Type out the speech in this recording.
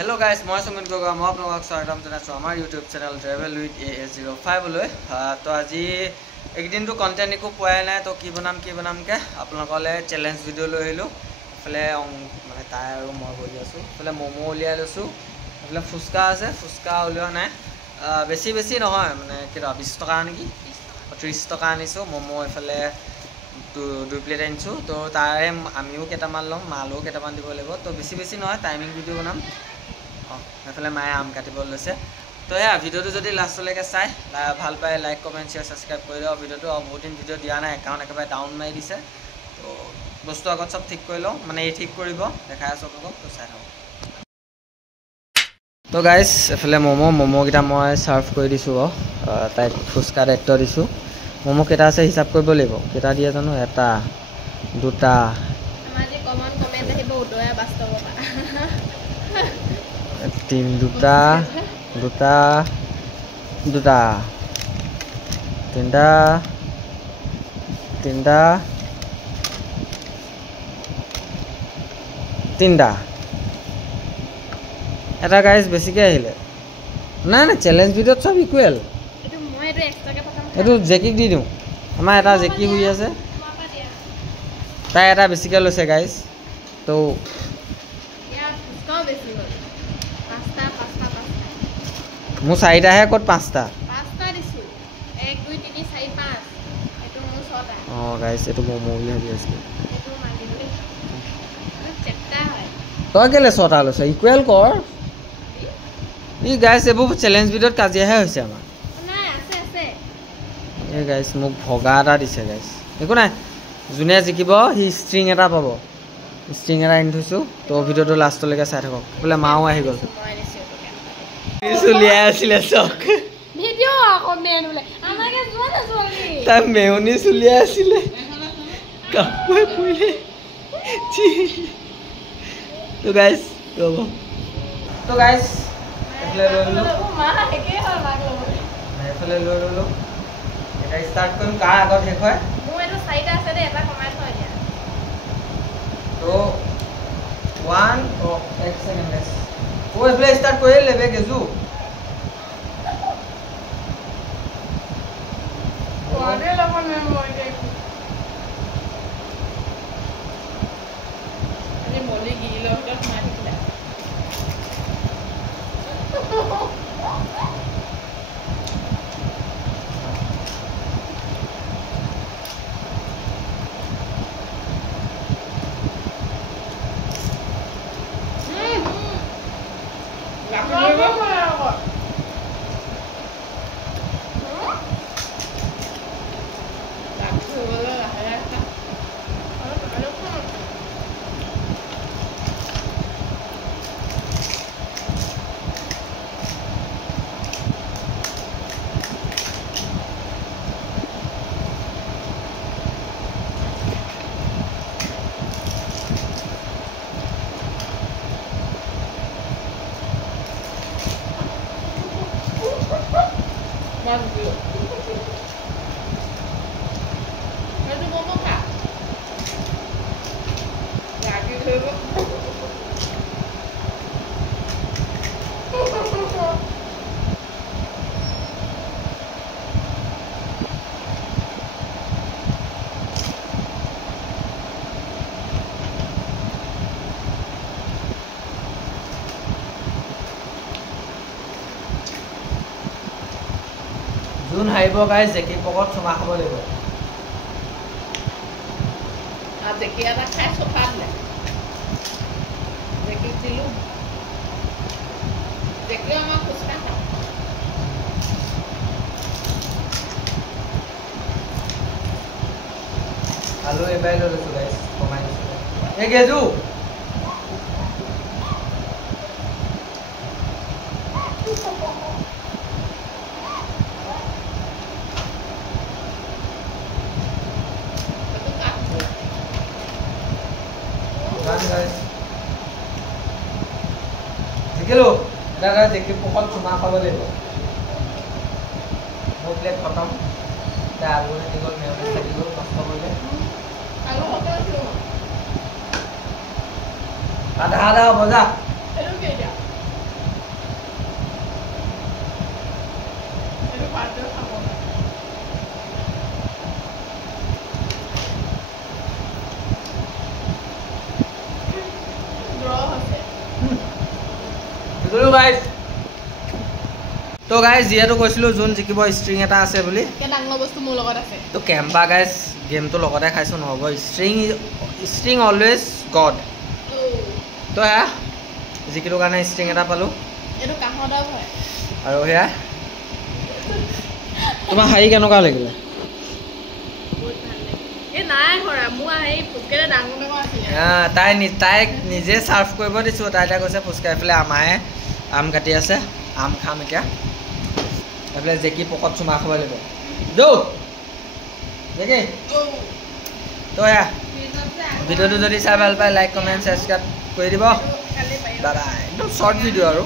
Hello guys, মই সুমিত গগৈ মই আপোনালোকক স্বাগতম জনাইছো আমাৰ YouTube channel Travel with AS05 লৈ তো আজি একদিনটো কন্টেন্ট একো পোৱাই নাই তো কি বনাম কে আপোনালোকলে চ্যালেঞ্জ ভিডিও লৈ আহিলো ফলে মানে তাই আৰু মই বহি আছো ফলে মোমো উলিয়াই লৈছো ফলে ফুচকা আছে ফুচকা উলিওৱা নাই বেছি নহয় মানে কিবা 20 টকা নেকি 30 টকা আনিছো মোমো এফালে দুই প্লেট আনিছো তো তাৰে আমিও কেটামান লম মালও কেটামান দিব লাগিব তো বেছি নহয় টাইমিং ভিডিও বনাম এফালে মায়ে আম কাটিব লৈছে তো এয়া ভিডিওটো যদি লাষ্টলৈকে চাই ভাল পায় লাইক কমেন্ট শেয়াৰ সাবস্ক্ৰাইব কৰি দিও ভিডিওটো বহুত দিন ভিডিও দিয়া নাই একাউণ্ট একেবাৰে ডাউন মাৰি দিছে তো বস্তু আগত সব ঠিক কৰি লও মানে এই ঠিক কৰিব দেখাই আছো আপোনাক তো চাই থাকক তো গাইস এফালে মোমো কিটা মই সার্ভ কৰি দিছো তাইক ফুচকা দায়িত্ব দিছো মোমো কেটা আছে হিসাব কৰিব লাগিব কেটা দিয়া জানো এটা দুটা আমাৰ যে কমন কমেন্ট আহিব উদয়া বাস্তৱতা তিন দুটা তিনটা এটা গাইস বেছিকে আহিলে না চ্যালেঞ্জ ভিডিওত সব ইকুৱেল এটো মই এটো এক্সট্ৰাকে পঠাম এটো জেকিক দি দিও আমাৰ এটা জেকি হৈ আছে তাই এটা বেছিকে লৈছে গাইস তো ইয়াৰ ফুচকাও বেছি হ'ল পাঁচটা মু চাৰিটাহে কত পাঁচটা দিছো 1 2 3 4 5 এটো মু ছটা গাইস এটো মোমো বুলি ভাবি আছিল এটো মালি বুলি চেকটা হয় তই কেলে ছটা লৈছ ইকুৱেল কৰ ই গাইস এবো চ্যালেঞ্জ ভিডিওত কাজিয়াহে হৈছে আমাৰ নাই আছে এই গাইস মোক ভগা এটা দিছে গাইস একো নাই জুনে জিকিব হি ষ্ট্ৰিং এটা পাব ষ্ট্ৰিং এটা আনি থৈছো তো ভিডিওটো লাষ্টলৈকে চাই থাকক বলে মাও আহি গল চুলিয়া আছিল চক ভিডিও আকৌ মেনুলে আমাকে যোৱা চলি তা মেউনি চুলিয়া আছিল কাপে পুইলে তো গাইস এফলে ললো মা একে হল লাগলো এফলে ললো এটা স্টার্ট কৰিম কা আগত শেষ হয় মু এটো সাইডা আছে দে এটা কমাই থৈ দিয়া তো 1 ও 1 সেকেন্ড লেস ও এফলে স্টার্ট কৰি লেবে গেজু ওয়ানে লবন মই দে আরে মলি গিলো তো মারি দিলা Manggil. Itu momo kak. Lagi dulu. জুন হাইব গাইস জেকি পকত চুমা খাব লাগিব আ জেকি এটা খাই সোফালে জেকি দিলু জেকি আমা ফুচকা খা আলু এবাই লৈছো গাইস কমাই দিছো এ গেজু guys জিকেলো দাদা দেখি পকত চুমা খাব লাগিব মোৰ প্লেট খতম তা আলু দিগল মেয়নিজ দিগল কষ্ট কৰিলে আলু খতম ছিল আধা বজা এটো কেইটা গাইজ তো গাইজ যিহেতু কৈছিলোঁ যোন জিকিব ষ্ট্ৰিং এটা আছে বুলি ডাঙৰ বস্তু মোৰ লগত আছে তো কেম্পা গাইজ গেমটো লগতে খাইছোঁ নহ'ব ষ্ট্ৰিং অলৱেজ গড তো সেয়া জিকিটোৰ কাৰণে ষ্ট্ৰিং এটা পালোঁ এইটো কাঁহৰ দৰৱ হয় আৰু সেয়া তোমাৰ হাঁহি কেনেকুৱা লাগিলে তাইক নিজে চাৰ্ভ কৰিব দিছোঁ তাই এতিয়া কৈছে ফুচকা এইফালে আমাহে আম কাটি আছে আম খাম এতিয়া এইফালে জেকি পকত চুমা খাব লাগিব যৌ জেকি তো এয়া ভিডিঅ'টো যদি চাই ভাল পায় লাইক কমেণ্ট ছাবস্ক্ৰাইব কৰি দিব বাই বাই একদম শ্বৰ্ট ভিডিঅ' আৰু